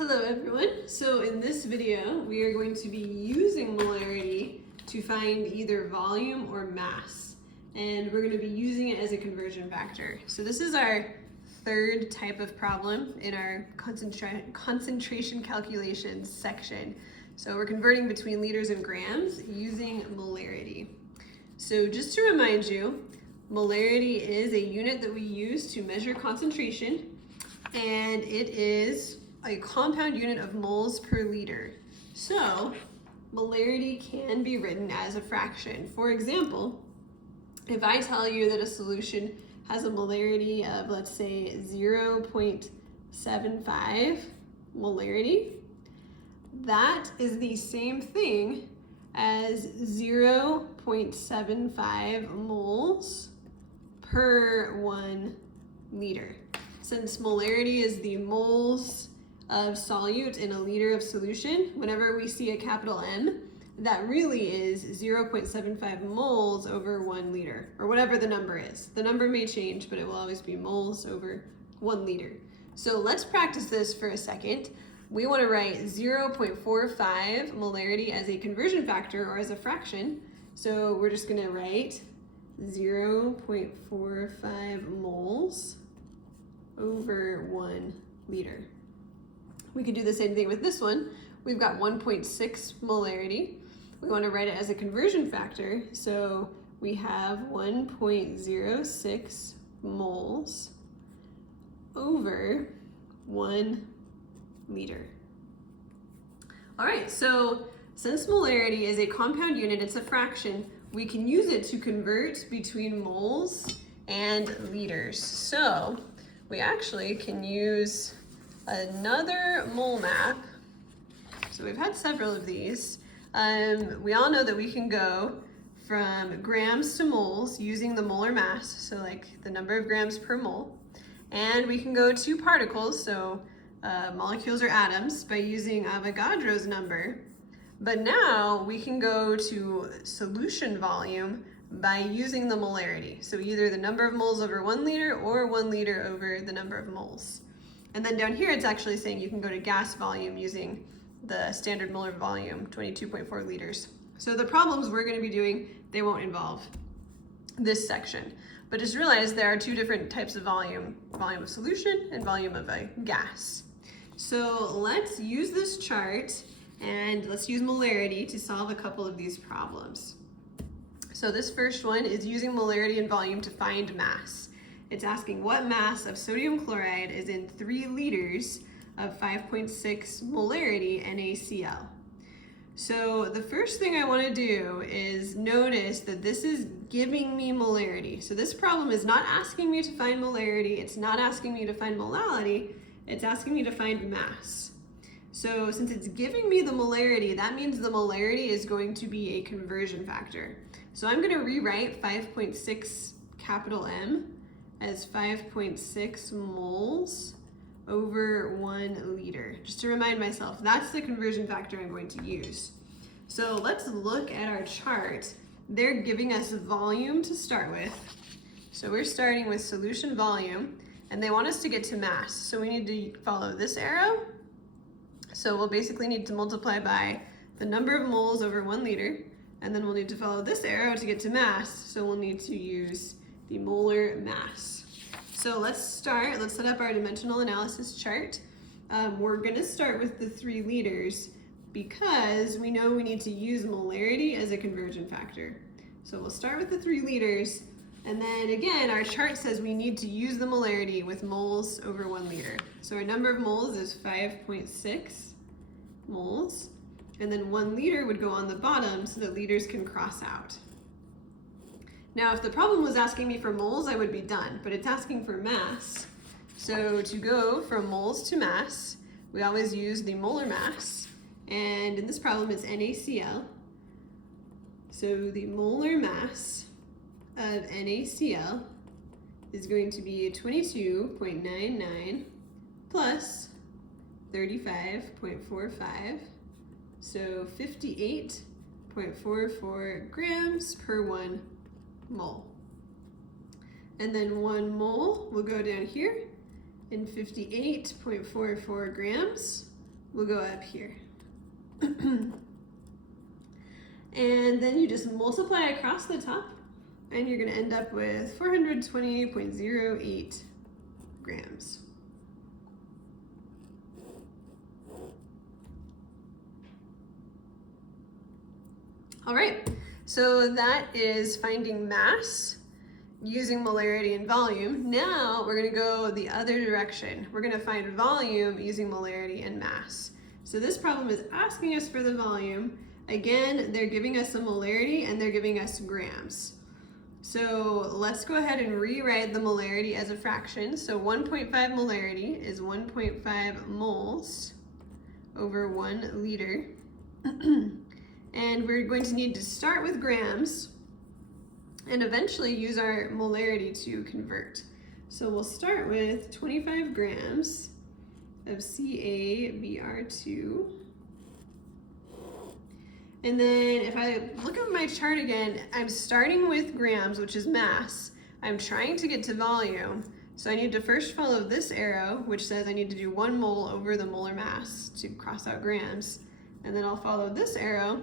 Hello everyone. So in this video, we are going to be using molarity to find either volume or mass. And we're going to be using it as a conversion factor. So this is our third type of problem in our concentration calculations section. So we're converting between liters and grams using molarity. So just to remind you, molarity is a unit that we use to measure concentration, and it is a compound unit of moles per liter. So molarity can be written as a fraction. For example, if I tell you that a solution has a molarity of, let's say, 0.75 molarity, that is the same thing as 0.75 moles per 1 liter. Since molarity is the moles of solute in a liter of solution, whenever we see a capital M, that really is 0.75 moles over 1 liter, or whatever the number is. The number may change, but it will always be moles over 1 liter. So let's practice this for a second. We want to write 0.45 molarity as a conversion factor or as a fraction. So we're just going to write 0.45 moles over 1 liter. We could do the same thing with this one. We've got 1.6 molarity. We want to write it as a conversion factor. So we have 1.06 moles over 1 liter. All right, so since molarity is a compound unit, it's a fraction, we can use it to convert between moles and liters. So we actually can use another mole map. So we've had several of these. We all know that we can go from grams to moles using the molar mass, so like the number of grams per mole. And we can go to particles, so molecules or atoms, by using Avogadro's number. But now we can go to solution volume by using the molarity. So either the number of moles over 1 liter or 1 liter over the number of moles. And then down here, it's actually saying you can go to gas volume using the standard Molar volume, 22.4 liters. So the problems we're going to be doing, they won't involve this section. But just realize there are two different types of volume of solution and volume of a gas. So let's use this chart and let's use molarity to solve a couple of these problems. So this first one is using molarity and volume to find mass. It's asking what mass of sodium chloride is in 3 liters of 5.6 molarity NaCl. So the first thing I want to do is notice that this is giving me molarity. So this problem is not asking me to find molarity, it's not asking me to find molality, it's asking me to find mass. So since it's giving me the molarity, that means the molarity is going to be a conversion factor. So I'm going to rewrite 5.6 capital M as 5.6 moles over 1 liter. Just to remind myself, that's the conversion factor I'm going to use. So let's look at our chart. They're giving us volume to start with. So we're starting with solution volume, and they want us to get to mass. So we need to follow this arrow. So we'll basically need to multiply by the number of moles over 1 liter, and then we'll need to follow this arrow to get to mass. So we'll need to use the molar mass. So let's set up our dimensional analysis chart. We're gonna start with the 3 liters because we know we need to use molarity as a conversion factor. So we'll start with the 3 liters, and then again, our chart says we need to use the molarity with moles over 1 liter. So our number of moles is 5.6 moles, and then 1 liter would go on the bottom so that liters can cross out. Now, if the problem was asking me for moles, I would be done, but it's asking for mass. So to go from moles to mass, we always use the molar mass, and in this problem it's NaCl. So the molar mass of NaCl is going to be 22.99 plus 35.45, so 58.44 grams per 1 mole. And then 1 mole will go down here, and 58.44 grams will go up here. And then you just multiply across the top, and you're going to end up with 420.08 grams. All right, so that is finding mass using molarity and volume. Now we're going to go the other direction. We're going to find volume using molarity and mass. So this problem is asking us for the volume. Again, they're giving us a molarity and they're giving us grams. So let's go ahead and rewrite the molarity as a fraction. So 1.5 molarity is 1.5 moles over 1 liter. And we're going to need to start with grams and eventually use our molarity to convert. So we'll start with 25 grams of CaBr2. And then if I look at my chart again, I'm starting with grams, which is mass. I'm trying to get to volume. So I need to first follow this arrow, which says I need to do 1 mole over the molar mass to cross out grams. And then I'll follow this arrow,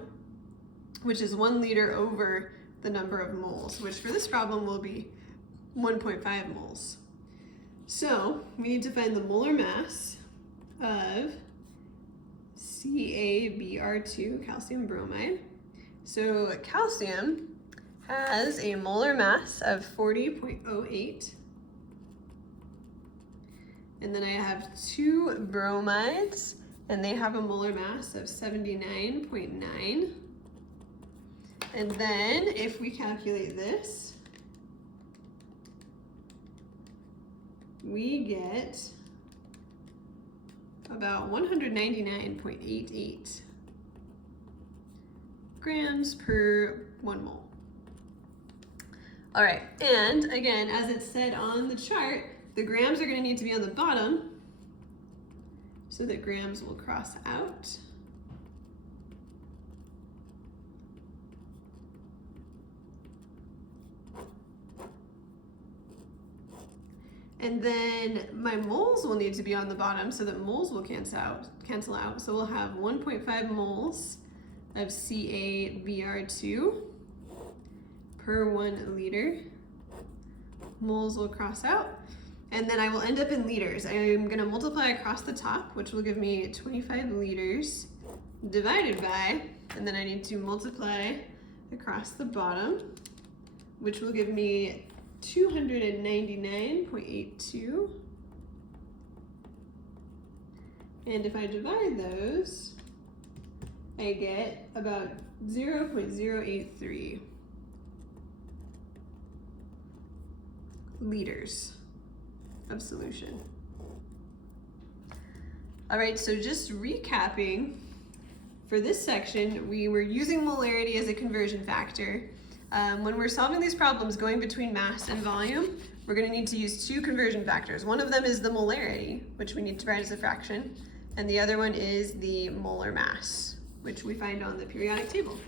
which is 1 liter over the number of moles, which for this problem will be 1.5 moles. So we need to find the molar mass of CaBr2, calcium bromide. So calcium has a molar mass of 40.08. And then I have 2 bromides, and they have a molar mass of 79.9. And then if we calculate this, we get about 199.88 grams per 1 mole. All right, and again, as it said on the chart, the grams are going to need to be on the bottom so that grams will cross out. And then my moles will need to be on the bottom so that moles will cancel out. So we'll have 1.5 moles of CaBr2 per 1 liter. Moles will cross out. And then I will end up in liters. I'm going to multiply across the top, which will give me 25 liters divided by, and then I need to multiply across the bottom, which will give me 299.82. And if I divide those, I get about 0.083 liters of solution. All right, so just recapping, for this section, we were using molarity as a conversion factor. When we're solving these problems going between mass and volume, we're going to need to use 2 conversion factors. One of them is the molarity, which we need to write as a fraction, and the other one is the molar mass, which we find on the periodic table.